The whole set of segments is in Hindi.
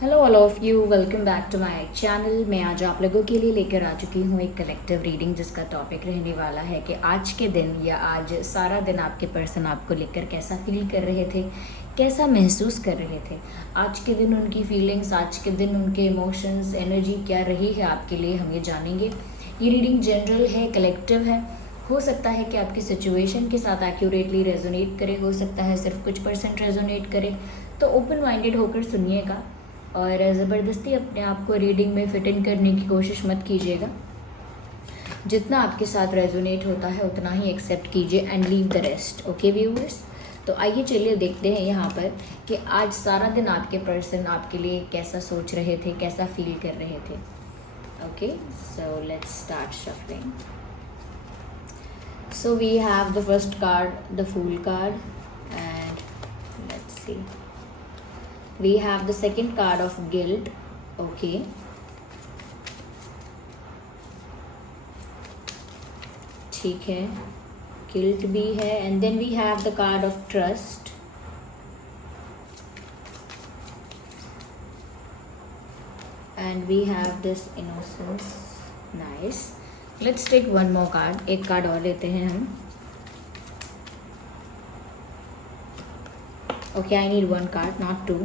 Hello all of you, welcome back to my channel. मैं आज आप लोगों के लिए लेकर आ चुकी हूँ एक कलेक्टिव रीडिंग, जिसका टॉपिक रहने वाला है कि आज के दिन या आज सारा दिन आपके पर्सन आपको लेकर कैसा फील कर रहे थे, कैसा महसूस कर रहे थे। आज के दिन उनकी फीलिंग्स, आज के दिन उनके इमोशंस, एनर्जी क्या रही है आपके लिए, हम ये जानेंगे। ये रीडिंग जनरल है, कलेक्टिव है। हो सकता है कि आपकी सिचुएशन के साथ एक्यूरेटली रेजोनेट करे, हो सकता है सिर्फ कुछ परसेंट रेजोनेट करे। तो ओपन माइंडेड होकर सुनिएगा और ज़बरदस्ती अपने आप को रीडिंग में फिट इन करने की कोशिश मत कीजिएगा। जितना आपके साथ रेजोनेट होता है उतना ही एक्सेप्ट कीजिए and leave the rest. Okay viewers, तो आइए चलिए देखते हैं यहाँ पर कि आज सारा दिन आपके पर्सन आपके लिए कैसा सोच रहे थे, कैसा फील कर रहे थे। Okay, so let's start shuffling. So we have the first card, the fool card, and let's see, we have the second card of guilt. Okay, ठीक है, guilt भी है, and then we have the card of trust, and we have this innocence. Nice. Let's take one more card. एक कार्ड और लेते हैं हम. Okay, I need one card, not two.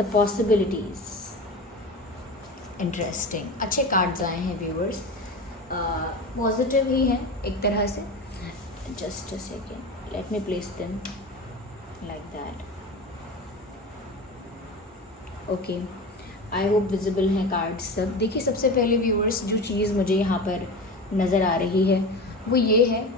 The possibilities. Interesting. अच्छे कार्ड्स आए हैं व्यूअर्स, पॉजिटिव ही हैं एक तरह से. Just a second, let me place them like that. Okay, I hope visible हैं कार्ड्स सब. देखिए, सबसे पहले व्यूअर्स जो चीज़ मुझे यहाँ पर नज़र आ रही है वो ये है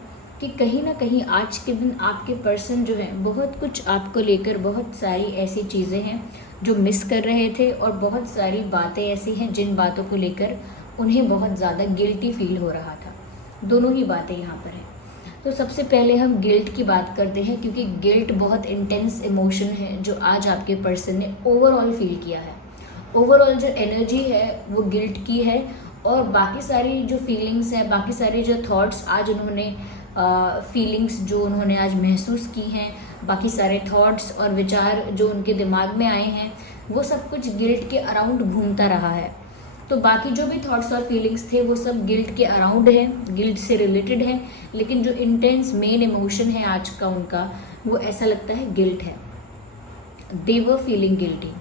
कि कहीं ना कहीं आज के दिन आपके पर्सन जो हैं बहुत कुछ आपको लेकर, बहुत सारी ऐसी चीज़ें हैं जो मिस कर रहे थे, और बहुत सारी बातें ऐसी हैं जिन बातों को लेकर उन्हें बहुत ज़्यादा गिल्टी फील हो रहा था. दोनों ही बातें यहाँ पर हैं. तो सबसे पहले हम गिल्ट की बात करते हैं, क्योंकि गिल्ट बहुत इंटेंस इमोशन है जो आज आपके पर्सन ने ओवरऑल फील किया है. ओवरऑल जो एनर्जी है वो गिल्ट की है, और बाकी सारी जो फीलिंग्स हैं, बाकी सारी जो थॉट्स आज उन्होंने फीलिंग्स जो उन्होंने आज महसूस की हैं, बाकी सारे थॉट्स और विचार जो उनके दिमाग में आए हैं, वो सब कुछ गिल्ट के अराउंड घूमता रहा है. तो बाकी जो भी थॉट्स और फीलिंग्स थे वो सब गिल्ट के अराउंड हैं, गिल्ट से रिलेटेड हैं, लेकिन जो इंटेंस मेन इमोशन है आज का उनका, वो ऐसा लगता है गिल्ट है. दे वर फीलिंग गिल्टी.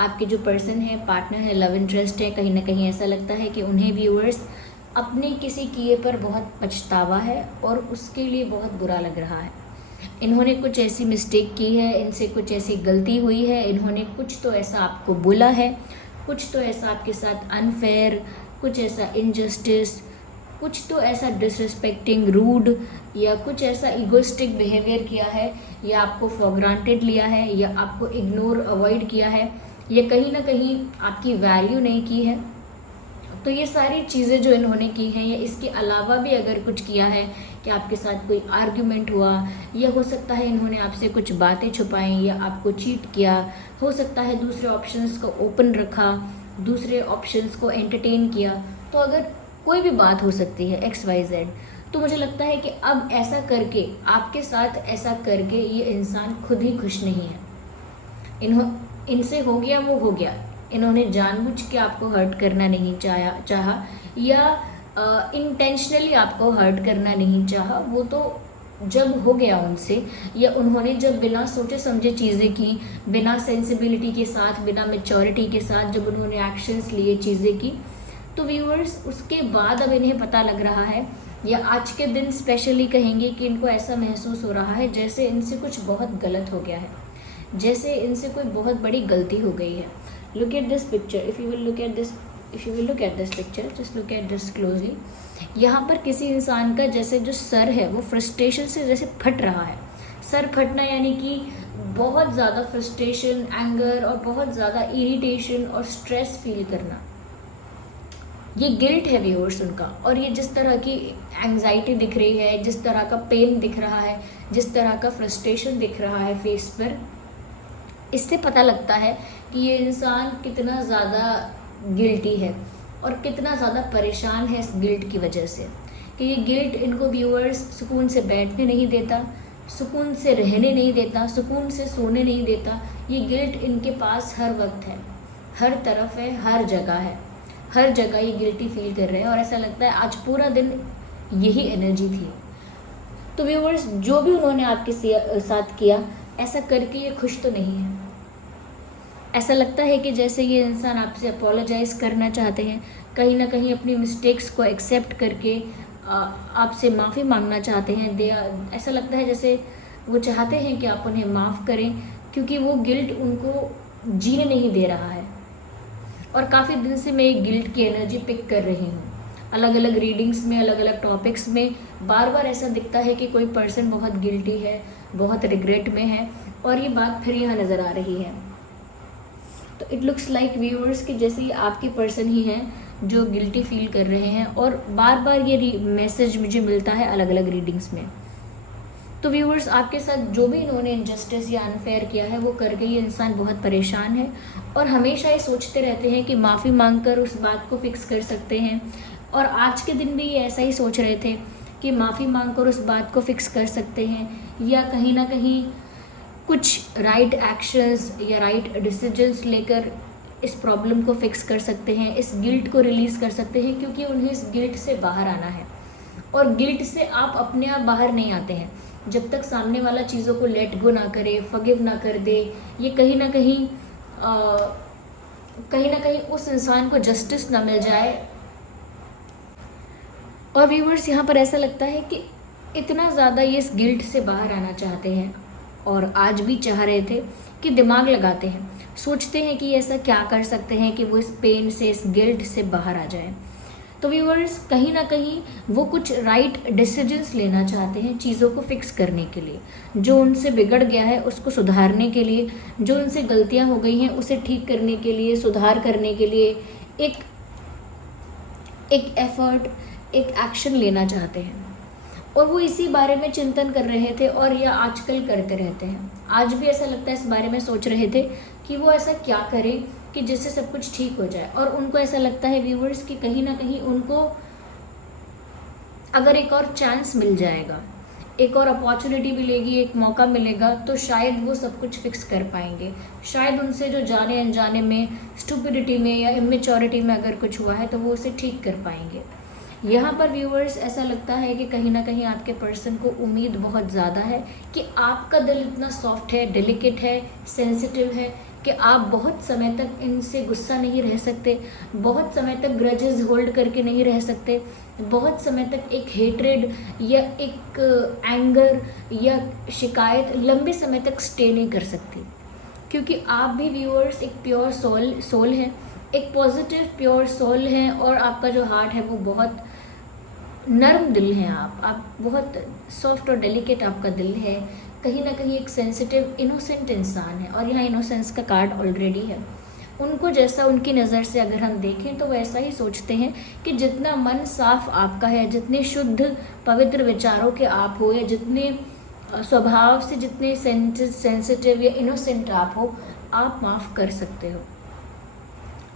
आपके जो पर्सन है, पार्टनर है, लव इंटरेस्ट है, कहीं ना कहीं ऐसा लगता है कि उन्हें व्यूअर्स अपने किसी किए पर बहुत पछतावा है और उसके लिए बहुत बुरा लग रहा है. इन्होंने कुछ ऐसी मिस्टेक की है, इनसे कुछ ऐसी गलती हुई है, इन्होंने कुछ तो ऐसा आपको बोला है, कुछ तो ऐसा आपके साथ अनफेयर, कुछ ऐसा इनजस्टिस, कुछ तो ऐसा डिसरिस्पेक्टिंग, रूड, या कुछ ऐसा इगोइस्टिक बिहेवियर किया है, या आपको फॉर ग्रांटेड लिया है, या आपको इग्नोर अवॉइड किया है, या कहीं ना कहीं आपकी वैल्यू नहीं की है. तो ये सारी चीज़ें जो इन्होंने की हैं, या इसके अलावा भी अगर कुछ किया है कि आपके साथ कोई आर्ग्यूमेंट हुआ, या हो सकता है इन्होंने आपसे कुछ बातें छुपाई, या आपको चीट किया, हो सकता है दूसरे ऑप्शंस को ओपन रखा, दूसरे ऑप्शंस को एंटरटेन किया. तो अगर कोई भी बात हो सकती है XYZ, तो मुझे लगता है कि अब ऐसा करके, आपके साथ ऐसा करके ये इंसान खुद ही खुश नहीं है. इनसे हो गया वो हो गया. इन्होंने जानबूझ के आपको हर्ट करना नहीं चाहा, या इंटेंशनली आपको हर्ट करना नहीं चाहा. वो तो जब हो गया उनसे, या उन्होंने जब बिना सोचे समझे चीज़ें की, बिना सेंसिबिलिटी के साथ, बिना मैच्योरिटी के साथ जब उन्होंने एक्शंस लिए, चीज़ें की, तो व्यूअर्स उसके बाद अब इन्हें पता लग रहा है, या आज के दिन स्पेशली कहेंगे कि इनको ऐसा महसूस हो रहा है जैसे इनसे कुछ बहुत गलत हो गया है, जैसे इनसे कोई बहुत बड़ी गलती हो गई है. Look at this picture. If you will look at this picture, just look at this closely. यहाँ पर किसी इंसान का जैसे जो सर है वो फ्रस्ट्रेशन से जैसे फट रहा है. सर फटना यानी कि बहुत ज़्यादा फ्रस्ट्रेशन, एंगर और बहुत ज़्यादा इरिटेशन और स्ट्रेस फील करना. ये गिल्ट है व्यूअर्स उनका, और ये जिस तरह की एंग्जाइटी दिख रही है, जिस तरह का पेन दिख रहा है, जिस तरह का फ्रस्ट्रेशन दिख रहा है फेस पर, इससे पता लगता है कि ये इंसान कितना ज़्यादा गिल्टी है और कितना ज़्यादा परेशान है इस गिल्ट की वजह से. कि ये गिल्ट इनको व्यूअर्स सुकून से बैठने नहीं देता, सुकून से रहने नहीं देता, सुकून से सोने नहीं देता। ये गिल्ट इनके पास हर वक्त है, हर तरफ है, हर जगह है, हर जगह ये गिल्टी फील कर रहे हैं और ऐसा लगता है आज पूरा दिन यही एनर्जी थी। तो व्यूअर्स, जो भी उन्होंने आपके साथ किया, ऐसा करके ये खुश तो नहीं है। ऐसा लगता है कि जैसे ये इंसान आपसे अपोलोजाइज़ करना चाहते हैं, कहीं ना कहीं अपनी मिस्टेक्स को एक्सेप्ट करके आपसे माफ़ी मांगना चाहते हैं। ऐसा लगता है जैसे वो चाहते हैं कि आप उन्हें माफ़ करें, क्योंकि वो गिल्ट उनको जीने नहीं दे रहा है। और काफ़ी दिन से मैं एक गिल्ट की एनर्जी पिक कर रही हूँ, अलग अलग रीडिंग्स में, अलग अलग टॉपिक्स में बार बार ऐसा दिखता है कि कोई पर्सन बहुत गिल्टी है, बहुत रिग्रेट में है, और ये बात फिर यहाँ नज़र आ रही है। तो इट लुक्स लाइक व्यूअर्स कि जैसे ये आपके पर्सन ही हैं जो गिल्टी फील कर रहे हैं, और बार बार ये मैसेज मुझे मिलता है अलग अलग रीडिंग्स में। तो व्यूअर्स, आपके साथ जो भी इन्होंने इनजस्टिस या अनफेयर किया है वो करके ये इंसान बहुत परेशान है, और हमेशा ये सोचते रहते हैं कि माफ़ी मांगकर उस बात को फिक्स कर सकते हैं। और आज के दिन भी ये ऐसा ही सोच रहे थे कि माफ़ी मांगकर उस बात को फिक्स कर सकते हैं, या कहीं ना कहीं कुछ राइट एक्शंस या राइट डिसीजंस लेकर इस प्रॉब्लम को फिक्स कर सकते हैं, इस गिल्ट को रिलीज़ कर सकते हैं, क्योंकि उन्हें इस गिल्ट से बाहर आना है। और गिल्ट से आप अपने आप बाहर नहीं आते हैं जब तक सामने वाला चीज़ों को लेट गो ना करे, फॉरगिव ना कर दे। ये कहीं ना कहीं उस इंसान को जस्टिस ना मिल जाए। और व्यूअर्स, यहाँ पर ऐसा लगता है कि इतना ज़्यादा ये इस गिल्ट से बाहर आना चाहते हैं, और आज भी चाह रहे थे कि दिमाग लगाते हैं, सोचते हैं कि ऐसा क्या कर सकते हैं कि वो इस पेन से, इस गिल्ट से बाहर आ जाए। तो व्यूअर्स, कहीं ना कहीं वो कुछ राइट डिसीजंस लेना चाहते हैं चीज़ों को फिक्स करने के लिए, जो उनसे बिगड़ गया है उसको सुधारने के लिए, जो उनसे गलतियां हो गई हैं उसे ठीक करने के लिए, सुधार करने के लिए एक एफर्ट, एक एक्शन लेना चाहते हैं। और वो इसी बारे में चिंतन कर रहे थे, और यह आजकल करते रहते हैं। आज भी ऐसा लगता है इस बारे में सोच रहे थे कि वो ऐसा क्या करें कि जिससे सब कुछ ठीक हो जाए। और उनको ऐसा लगता है व्यूअर्स कि कहीं ना कहीं उनको अगर एक और चांस मिल जाएगा, एक और अपॉर्चुनिटी मिलेगी, एक मौका मिलेगा, तो शायद वो सब कुछ फिक्स कर पाएंगे। शायद उनसे जो जाने अनजाने में, स्टुपिडिटी में या इमेच्योरिटी में अगर कुछ हुआ है तो वो उसे ठीक कर पाएंगे। यहाँ पर व्यूअर्स, ऐसा लगता है कि कहीं ना कहीं आपके पर्सन को उम्मीद बहुत ज़्यादा है कि आपका दिल इतना सॉफ्ट है, डेलिकेट है, सेंसिटिव है कि आप बहुत समय तक इनसे गुस्सा नहीं रह सकते, बहुत समय तक ग्रजेस होल्ड करके नहीं रह सकते, बहुत समय तक एक हेट्रेड या एक एंगर या शिकायत लंबे समय तक स्टे नहीं कर सकती। क्योंकि आप भी व्यूअर्स एक प्योर सोल है, एक पॉजिटिव प्योर सोल है, और आपका जो हार्ट है वो बहुत नर्म दिल है। आप बहुत सॉफ्ट और डेलिकेट आपका दिल है, कहीं ना कहीं एक सेंसिटिव इनोसेंट इंसान है, और यहाँ इनोसेंस का कार्ड ऑलरेडी है। उनको जैसा, उनकी नज़र से अगर हम देखें तो वो ऐसा ही सोचते हैं कि जितना मन साफ आपका है, जितने शुद्ध पवित्र विचारों के आप हो, या जितने स्वभाव से जितने सेंसिटिव या इनोसेंट आप हो, आप माफ़ कर सकते हो।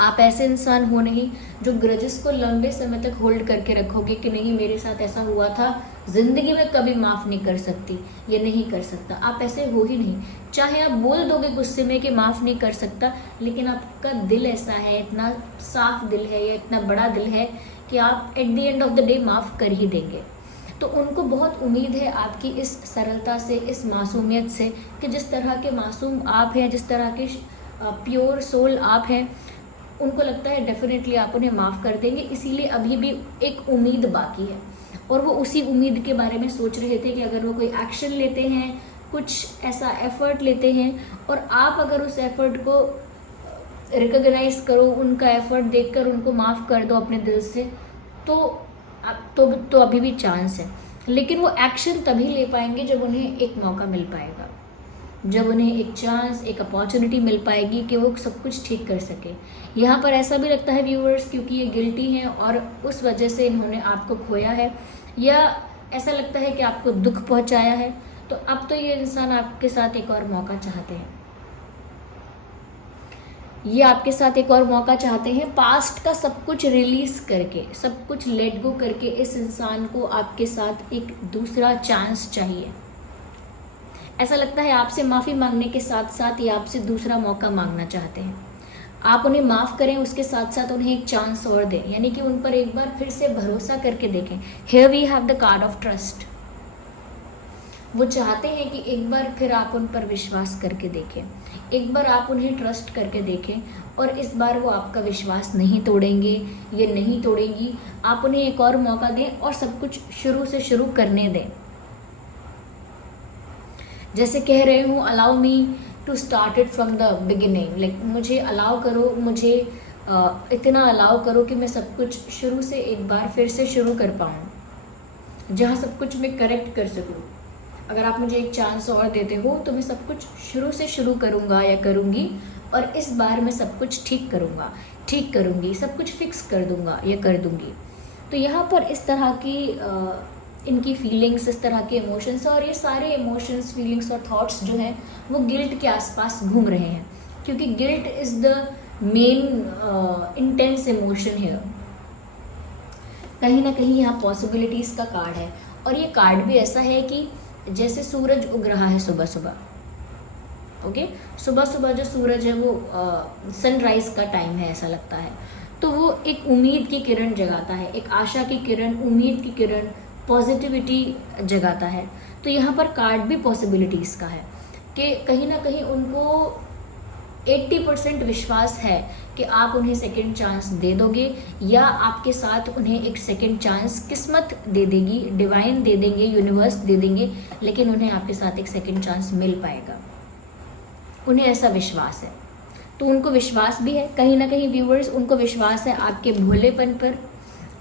आप ऐसे इंसान हो नहीं जो ग्रजेस को लंबे समय तक होल्ड करके रखोगे कि नहीं मेरे साथ ऐसा हुआ था, ज़िंदगी में कभी माफ़ नहीं कर सकती, ये नहीं कर सकता। आप ऐसे हो ही नहीं। चाहे आप बोल दोगे गुस्से में कि माफ़ नहीं कर सकता, लेकिन आपका दिल ऐसा है, इतना साफ दिल है या इतना बड़ा दिल है कि आप at the end of the day माफ़ कर ही देंगे। तो उनको बहुत उम्मीद है आपकी इस सरलता से, इस मासूमियत से, कि जिस तरह के मासूम आप हैं, जिस तरह के प्योर सोल आप हैं, उनको लगता है डेफिनेटली आप उन्हें माफ़ कर देंगे। इसीलिए अभी भी एक उम्मीद बाकी है, और वो उसी उम्मीद के बारे में सोच रहे थे कि अगर वो कोई एक्शन लेते हैं, कुछ ऐसा एफर्ट लेते हैं, और आप अगर उस एफर्ट को रिकॉग्नाइज करो, उनका एफर्ट देखकर उनको माफ़ कर दो अपने दिल से, तो अभी भी चांस है। लेकिन वो एक्शन तभी ले पाएंगे जब उन्हें एक मौका मिल पाएगा, जब उन्हें एक चांस, एक अपॉर्चुनिटी मिल पाएगी कि वो सब कुछ ठीक कर सके। यहाँ पर ऐसा भी लगता है व्यूअर्स, क्योंकि ये गिल्टी हैं और उस वजह से इन्होंने आपको खोया है, या ऐसा लगता है कि आपको दुख पहुँचाया है, तो अब तो ये इंसान आपके साथ एक और मौका चाहते हैं। ये आपके साथ एक और मौका चाहते हैं, पास्ट का सब कुछ रिलीज करके, सब कुछ लेट गो करके इस इंसान को आपके साथ एक दूसरा चांस चाहिए। ऐसा लगता है आपसे माफ़ी मांगने के साथ साथ ये आपसे दूसरा मौका मांगना चाहते हैं। आप उन्हें माफ़ करें, उसके साथ साथ उन्हें एक चांस और दें, यानी कि उन पर एक बार फिर से भरोसा करके देखें। Here we have the card of trust. वो चाहते हैं कि एक बार फिर आप उन पर विश्वास करके देखें, एक बार आप उन्हें ट्रस्ट करके देखें, और इस बार वो आपका विश्वास नहीं तोड़ेंगे, ये नहीं तोड़ेंगी। आप उन्हें एक और मौका दें और सब कुछ शुरू से शुरू करने दें। जैसे कह रहे हूँ, allow me to start it from the beginning, like मुझे अलाउ करो, मुझे इतना अलाउ करो कि मैं सब कुछ शुरू से एक बार फिर से शुरू कर पाऊँ, जहाँ सब कुछ मैं करेक्ट कर सकूँ। अगर आप मुझे एक चांस और देते हो तो मैं सब कुछ शुरू से शुरू करूँगा या करूँगी, और इस बार मैं सब कुछ ठीक करूँगा, ठीक करूँगी, सब कुछ फिक्स कर दूँगा या कर दूँगी। तो यहाँ पर इस तरह की इनकी फीलिंग्स, इस तरह के इमोशंस, और ये सारे इमोशंस, फीलिंग्स और थॉट्स जो हैं वो गिल्ट के आसपास घूम रहे हैं, क्योंकि guilt is the main intense emotion है। कहीं ना कहीं यहाँ पॉसिबिलिटीज़ का कार्ड है, और ये कार्ड भी ऐसा है कि जैसे सूरज उग रहा है सुबह सुबह, ओके, सुबह सुबह जो सूरज है वो सनराइज का टाइम है ऐसा लगता है, तो वो एक उम्मीद की किरण जगाता है, एक आशा की किरण, उम्मीद की किरण, पॉजिटिविटी जगाता है। तो यहाँ पर कार्ड भी पॉसिबिलिटीज़ का है कि कहीं ना कहीं उनको 80% विश्वास है कि आप उन्हें सेकंड चांस दे दोगे, या आपके साथ उन्हें एक सेकंड चांस किस्मत दे देगी, डिवाइन दे देंगे, यूनिवर्स दे देंगे, लेकिन उन्हें आपके साथ एक सेकंड चांस मिल पाएगा। उन्हें ऐसा विश्वास है। तो उनको विश्वास भी है कहीं ना कहीं व्यूअर्स, उनको विश्वास है आपके भोलेपन पर,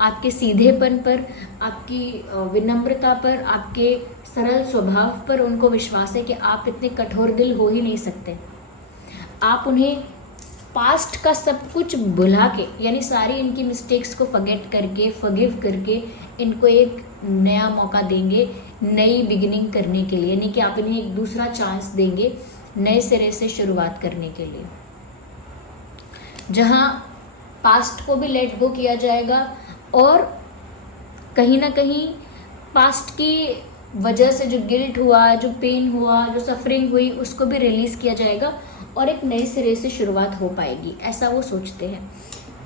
आपके सीधेपन पर, आपकी विनम्रता पर, आपके सरल स्वभाव पर। उनको विश्वास है कि आप इतने कठोर दिल हो ही नहीं सकते। आप उन्हें पास्ट का सब कुछ भुला के, यानी सारी इनकी मिस्टेक्स को फॉरगेट करके, फॉरगिव करके, इनको एक नया मौका देंगे नई बिगिनिंग करने के लिए, यानी कि आप इन्हें एक दूसरा चांस देंगे नए सिरे से शुरुआत करने के लिए, जहां पास्ट को भी लेट गो किया जाएगा, और कहीं ना कहीं पास्ट की वजह से जो गिल्ट हुआ, जो पेन हुआ, जो सफरिंग हुई, उसको भी रिलीज़ किया जाएगा, और एक नए सिरे से शुरुआत हो पाएगी, ऐसा वो सोचते हैं।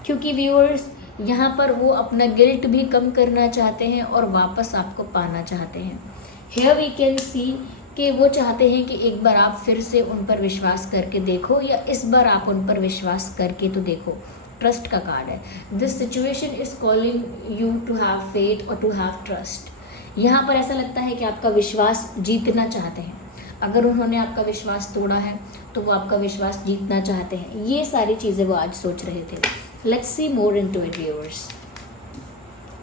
क्योंकि व्यूअर्स यहाँ पर वो अपना गिल्ट भी कम करना चाहते हैं और वापस आपको पाना चाहते हैं। हियर वी कैन सी कि वो चाहते हैं कि एक बार आप फिर से उन पर विश्वास करके देखो, या इस बार आप उन पर विश्वास करके तो देखो। ट्रस्ट का कार्ड है। This situation is calling you to have faith और टू हैव ट्रस्ट। यहाँ पर ऐसा लगता है कि आपका विश्वास जीतना चाहते हैं। अगर उन्होंने आपका विश्वास तोड़ा है तो वो आपका विश्वास जीतना चाहते हैं। ये सारी चीज़ें वो आज सोच रहे थे। Let's see more into it viewers.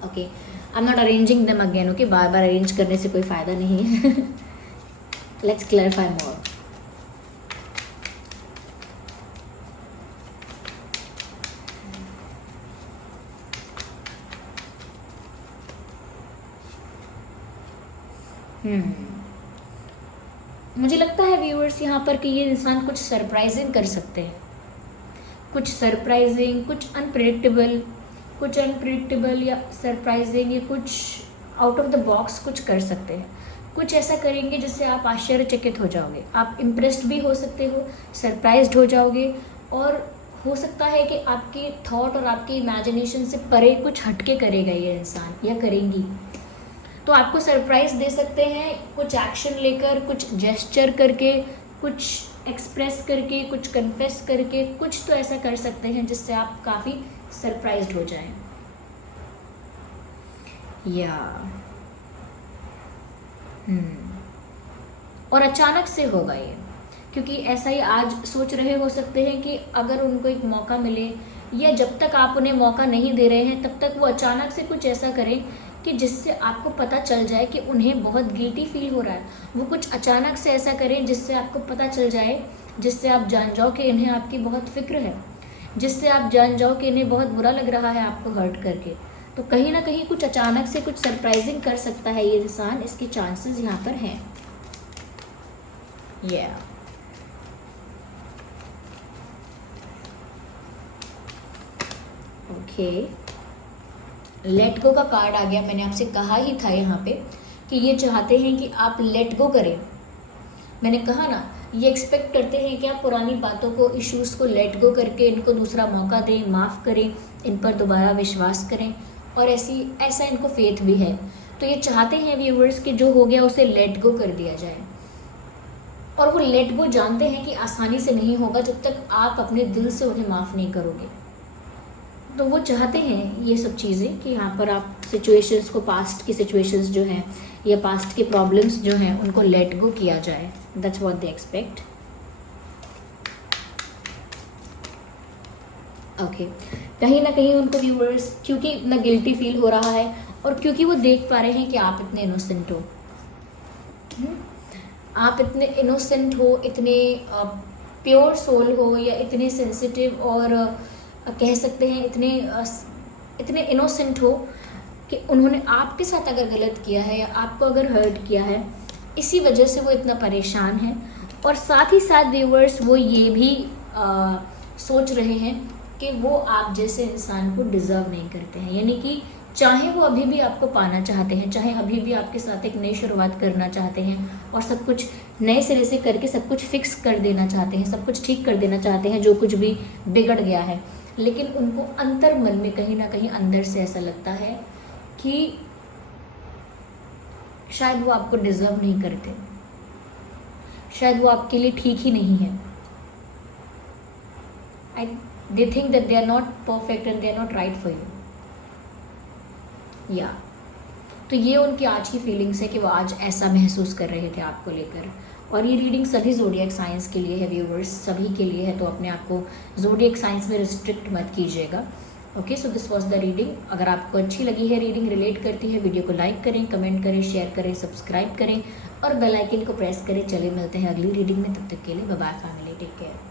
Okay, I am not arranging them again. Okay, bar bar arrange करने से कोई फ़ायदा नहीं है। लेट्स क्लैरिफाई मोर। मुझे लगता है व्यूअर्स यहाँ पर कि ये इंसान कुछ सरप्राइजिंग कर सकते हैं, कुछ सरप्राइजिंग, कुछ अनप्रिडिक्टेबल या सरप्राइजिंग, या कुछ आउट ऑफ द बॉक्स कुछ कर सकते हैं। कुछ ऐसा करेंगे जिससे आप आश्चर्यचकित हो जाओगे, आप इम्प्रेस्ड भी हो सकते हो, सरप्राइज्ड हो जाओगे, और हो सकता है कि आपकी थॉट और आपकी इमेजिनेशन से परे कुछ हटके करेगा ये इंसान या करेंगी। तो आपको सरप्राइज दे सकते हैं, कुछ एक्शन लेकर, कुछ जेस्चर करके, कुछ एक्सप्रेस करके, कुछ कन्फेस करके, कुछ तो ऐसा कर सकते हैं जिससे आप काफ़ी सरप्राइज्ड हो जाएं। या और अचानक से होगा ये, क्योंकि ऐसा ही आज सोच रहे हो सकते हैं कि अगर उनको एक मौका मिले, या जब तक आप उन्हें मौका नहीं दे रहे हैं तब तक वो अचानक से कुछ ऐसा करें कि जिससे आपको पता चल जाए कि उन्हें बहुत गिल्टी फील हो रहा है। वो कुछ अचानक से ऐसा करें जिससे आपको पता चल जाए, जिससे आप जान जाओ कि इन्हें आपकी बहुत फिक्र है, जिससे आप जान जाओ कि इन्हें बहुत बुरा लग रहा है आपको हर्ट करके। तो कहीं ना कहीं कुछ अचानक से कुछ सरप्राइजिंग कर सकता है ये इंसान, इसके चांसेस यहाँ पर हैं। ओके, लेट गो का कार्ड आ गया। मैंने आपसे कहा ही था यहाँ पे कि ये चाहते हैं कि आप लेट गो करें। मैंने कहा ना, ये एक्सपेक्ट करते हैं कि आप पुरानी बातों को, इश्यूज़ को लेट गो करके इनको दूसरा मौका दें, माफ़ करें, इन पर दोबारा विश्वास करें, और ऐसा इनको फेथ भी है। तो ये चाहते हैं व्यूअर्स कि जो हो गया उसे लेट गो कर दिया जाए, और वो लेट गो जानते हैं कि आसानी से नहीं होगा जब तक आप अपने दिल से उन्हें माफ़ नहीं करोगे। तो वो चाहते हैं ये सब चीज़ें कि यहाँ पर आप सिचुएशंस को, पास्ट की सिचुएशंस जो हैं या पास्ट के प्रॉब्लम्स जो हैं उनको लेट गो किया जाए। That's what they expect. Okay, कहीं ना कहीं उनको व्यूअर्स क्योंकि इतना गिल्टी फील हो रहा है, और क्योंकि वो देख पा रहे हैं कि आप इतने इनोसेंट हो, आप इतने इनोसेंट हो, इतने प्योर सोल हो, या इतने सेंसिटिव, और कह सकते हैं इतने इनोसेंट हो कि उन्होंने आपके साथ अगर गलत किया है या आपको अगर हर्ट किया है, इसी वजह से वो इतना परेशान है। और साथ ही साथ व्यूअर्स वो ये भी सोच रहे हैं कि वो आप जैसे इंसान को डिज़र्व नहीं करते हैं। यानी कि चाहे वो अभी भी आपको पाना चाहते हैं, चाहे अभी भी आपके साथ एक नई शुरुआत करना चाहते हैं, और सब कुछ नए सिरे से करके सब कुछ फिक्स कर देना चाहते हैं, सब कुछ ठीक कर देना चाहते हैं जो कुछ भी बिगड़ गया है, लेकिन उनको अंतर मन में कहीं ना कहीं अंदर से ऐसा लगता है कि शायद वो आपको डिज़र्व नहीं करते, शायद वो आपके लिए ठीक ही नहीं है। They think that they are not perfect and they are not right for you. या तो ये उनकी आज की फीलिंग्स है कि वो आज ऐसा महसूस कर रहे थे आपको लेकर। और ये रीडिंग सभी ज़ोडिएक साइंस के लिए है व्यूवर्स, सभी के लिए है, तो अपने आप को ज़ोडिएक साइंस में रिस्ट्रिक्ट मत कीजिएगा। Okay, so this was the reading. अगर आपको अच्छी लगी है, रीडिंग रिलेट करती है, वीडियो को लाइक करें, कमेंट करें, शेयर करें, सब्सक्राइब करें और बेल आइकन को प्रेस करें। चलिए मिलते हैं अगली रीडिंग में, तब तक के लिए bye bye family, take care.